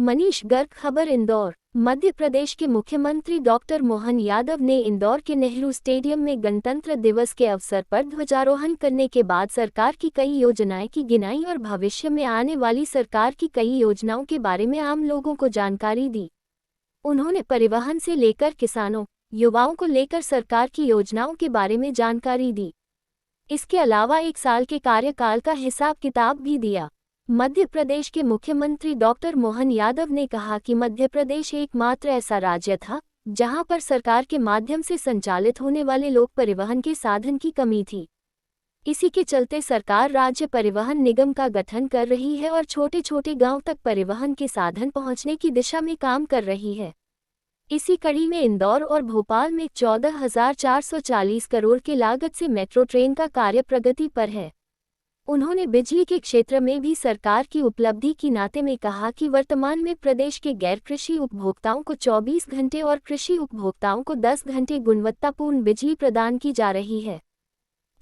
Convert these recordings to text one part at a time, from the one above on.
मनीष गर्ग। खबर इंदौर। मध्य प्रदेश के मुख्यमंत्री डॉक्टर मोहन यादव ने इंदौर के नेहरू स्टेडियम में गणतंत्र दिवस के अवसर पर ध्वजारोहण करने के बाद सरकार की कई योजनाएं की गिनाई और भविष्य में आने वाली सरकार की कई योजनाओं के बारे में आम लोगों को जानकारी दी। उन्होंने परिवहन से लेकर किसानों, युवाओं को लेकर सरकार की योजनाओं के बारे में जानकारी दी। इसके अलावा 1 साल के कार्यकाल का हिसाब किताब भी दिया। मध्य प्रदेश के मुख्यमंत्री डॉक्टर मोहन यादव ने कहा कि मध्य प्रदेश एकमात्र ऐसा राज्य था जहां पर सरकार के माध्यम से संचालित होने वाले लोक परिवहन के साधन की कमी थी। इसी के चलते सरकार राज्य परिवहन निगम का गठन कर रही है और छोटे छोटे गांव तक परिवहन के साधन पहुंचने की दिशा में काम कर रही है। इसी कड़ी में इंदौर और भोपाल में 14,440 करोड़ की लागत से मेट्रो ट्रेन का कार्य प्रगति पर है। उन्होंने बिजली के क्षेत्र में भी सरकार की उपलब्धि की नाते में कहा कि वर्तमान में प्रदेश के गैर कृषि उपभोक्ताओं को 24 घंटे और कृषि उपभोक्ताओं को 10 घंटे गुणवत्तापूर्ण बिजली प्रदान की जा रही है।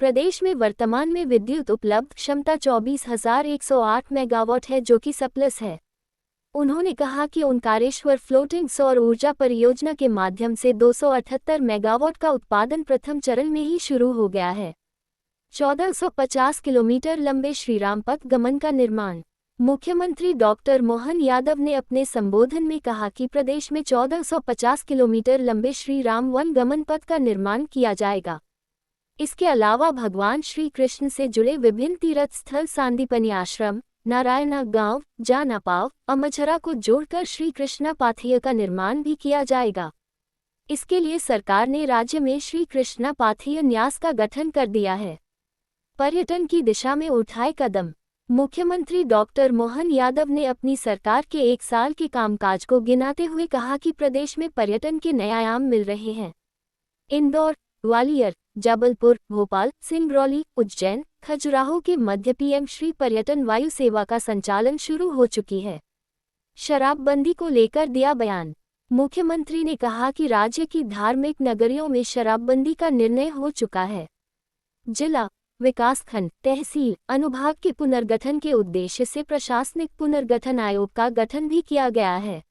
प्रदेश में वर्तमान में विद्युत उपलब्ध क्षमता 24,108 मेगावाट है, जो कि सरप्लस है। उन्होंने कहा कि ओंकारेश्वर फ्लोटिंग सौर ऊर्जा परियोजना के माध्यम से 278 मेगावाट का उत्पादन प्रथम चरण में ही शुरू हो गया है। 1450 किलोमीटर लंबे श्रीराम पथ गमन का निर्माण। मुख्यमंत्री डॉक्टर मोहन यादव ने अपने संबोधन में कहा कि प्रदेश में 1450 किलोमीटर लंबे श्रीराम वन गमन पथ का निर्माण किया जाएगा। इसके अलावा भगवान श्री कृष्ण से जुड़े विभिन्न तीर्थ स्थल सांदीपनी आश्रम, नारायणा गांव, जानापाव, अमझरा को जोड़कर श्री कृष्णा पाथेय का निर्माण भी किया जाएगा। इसके लिए सरकार ने राज्य में श्री कृष्णा पाथेय न्यास का गठन कर दिया है। पर्यटन की दिशा में उठाए कदम। मुख्यमंत्री डॉक्टर मोहन यादव ने अपनी सरकार के 1 साल के कामकाज को गिनाते हुए कहा कि प्रदेश में पर्यटन के नए आयाम मिल रहे हैं। इंदौर, ग्वालियर, जबलपुर, भोपाल, सिंगरौली, उज्जैन, खजुराहो के मध्य पीएम श्री पर्यटन वायु सेवा का संचालन शुरू हो चुकी है। शराबबंदी को लेकर दिया बयान। मुख्यमंत्री ने कहा कि राज्य की धार्मिक नगरियों में शराबबंदी का निर्णय हो चुका है। जिला, विकासखंड, तहसील, अनुभाग के पुनर्गठन के उद्देश्य से प्रशासनिक पुनर्गठन आयोग का गठन भी किया गया है।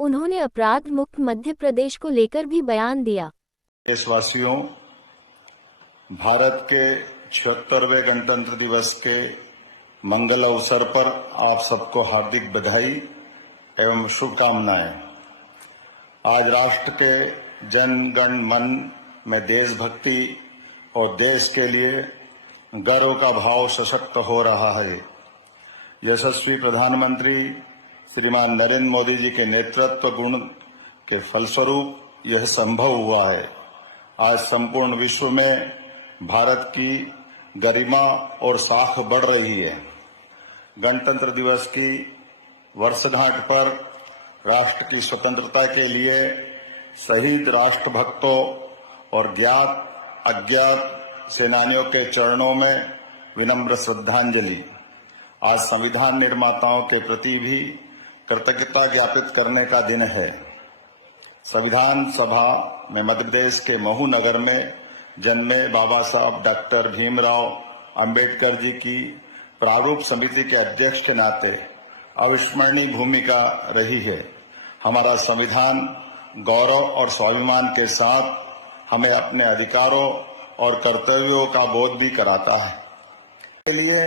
उन्होंने अपराध मुक्त मध्य प्रदेश को लेकर भी बयान दिया। देशवासियों, भारत के 76वें गणतंत्र दिवस के मंगल अवसर पर आप सबको हार्दिक बधाई एवं शुभकामनाएं। आज राष्ट्र के जन गण मन में देशभक्ति और देश के लिए गर्व का भाव सशक्त हो रहा है। यशस्वी प्रधानमंत्री श्रीमान नरेंद्र मोदी जी के नेतृत्व गुण के फलस्वरूप यह संभव हुआ है। आज संपूर्ण विश्व में भारत की गरिमा और साख बढ़ रही है। गणतंत्र दिवस की वर्षगांठ पर राष्ट्र की स्वतंत्रता के लिए शहीद राष्ट्रभक्तों और ज्ञात अज्ञात सेनानियों के चरणों में विनम्र श्रद्धांजलि। आज संविधान निर्माताओं के प्रति भी कृतज्ञता ज्ञापित करने का दिन है। संविधान सभा में मध्य प्रदेश के महू नगर में जन्मे बाबा साहब डॉक्टर भीमराव अंबेडकर जी की प्रारूप समिति के अध्यक्ष के नाते अविस्मरणीय भूमिका रही है। हमारा संविधान गौरव और स्वाभिमान के साथ हमें अपने अधिकारों और कर्तव्यों का बोध भी कराता है। के लिए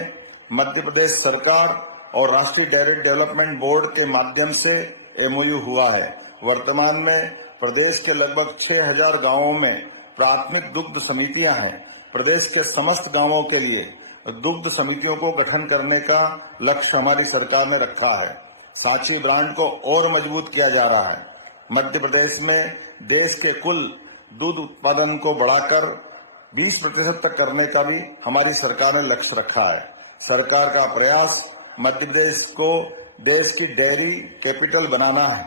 मध्य प्रदेश सरकार और राष्ट्रीय डेयरी डेवलपमेंट बोर्ड के माध्यम से एमओयू हुआ है। वर्तमान में प्रदेश के लगभग 6,000 गांवों में प्राथमिक दुग्ध समितियां हैं। प्रदेश के समस्त गांवों के लिए दुग्ध समितियों को गठन करने का लक्ष्य हमारी सरकार ने रखा है। सांची ब्रांड को और मजबूत किया जा रहा है। मध्य प्रदेश में देश के कुल दूध उत्पादन को बढ़ाकर 20% तक करने का भी हमारी सरकार ने लक्ष्य रखा है। सरकार का प्रयास मध्य प्रदेश को देश की डेयरी कैपिटल बनाना है।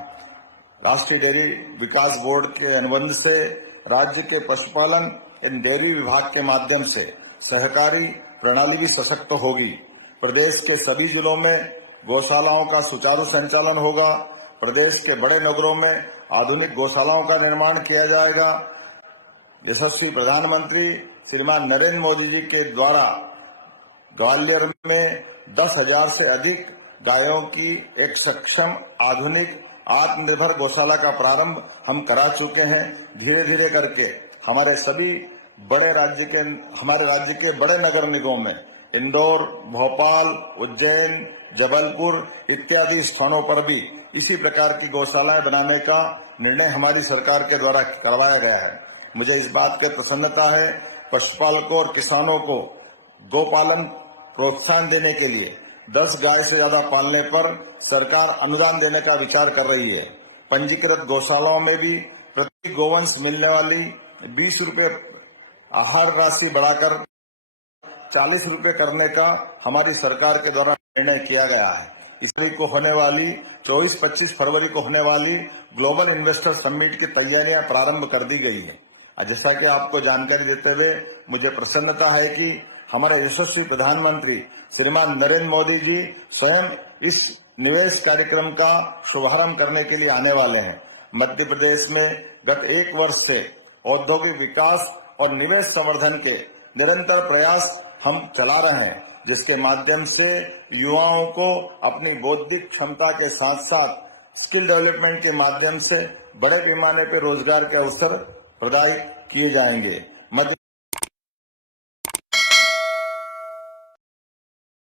राष्ट्रीय डेयरी विकास बोर्ड के अनुबंध से राज्य के पशुपालन एवं डेयरी विभाग के माध्यम से सहकारी प्रणाली भी सशक्त होगी। प्रदेश के सभी जिलों में गौशालाओं का सुचारू संचालन होगा। प्रदेश के बड़े नगरों में आधुनिक गौशालाओं का निर्माण किया जाएगा। यशस्वी प्रधानमंत्री श्रीमान नरेंद्र मोदी जी के द्वारा ग्वालियर में 10,000 से अधिक गायों की एक सक्षम आधुनिक आत्मनिर्भर गौशाला का प्रारंभ हम करा चुके हैं। धीरे धीरे करके हमारे राज्य के बड़े नगर निगमों में इंदौर, भोपाल, उज्जैन, जबलपुर इत्यादि स्थानों पर भी इसी प्रकार की गौशालाएं बनाने का निर्णय हमारी सरकार के द्वारा करवाया गया है। मुझे इस बात की प्रसन्नता है, पशुपालकों और किसानों को गौपालन प्रोत्साहन देने के लिए 10 गाय से ज्यादा पालने पर सरकार अनुदान देने का विचार कर रही है। पंजीकृत गौशालाओं में भी प्रति गोवंश मिलने वाली 20 रुपए आहार राशि बढ़ाकर 40 रुपए करने का हमारी सरकार के द्वारा निर्णय किया गया है। इसलिए को होने वाली 24-25 फरवरी को होने वाली ग्लोबल इन्वेस्टर समिट की तैयारियां प्रारंभ कर दी गई है। जैसा कि आपको जानकारी देते हुए मुझे प्रसन्नता है कि हमारे यशस्वी प्रधानमंत्री श्रीमान नरेंद्र मोदी जी स्वयं इस निवेश कार्यक्रम का शुभारंभ करने के लिए आने वाले हैं। मध्य प्रदेश में गत 1 वर्ष से औद्योगिक विकास और निवेश संवर्धन के निरंतर प्रयास हम चला रहे हैं, जिसके माध्यम से युवाओं को अपनी बौद्धिक क्षमता के साथ साथ स्किल डेवलपमेंट के माध्यम से बड़े पैमाने पर रोजगार के अवसर प्रदान किए जाएंगे।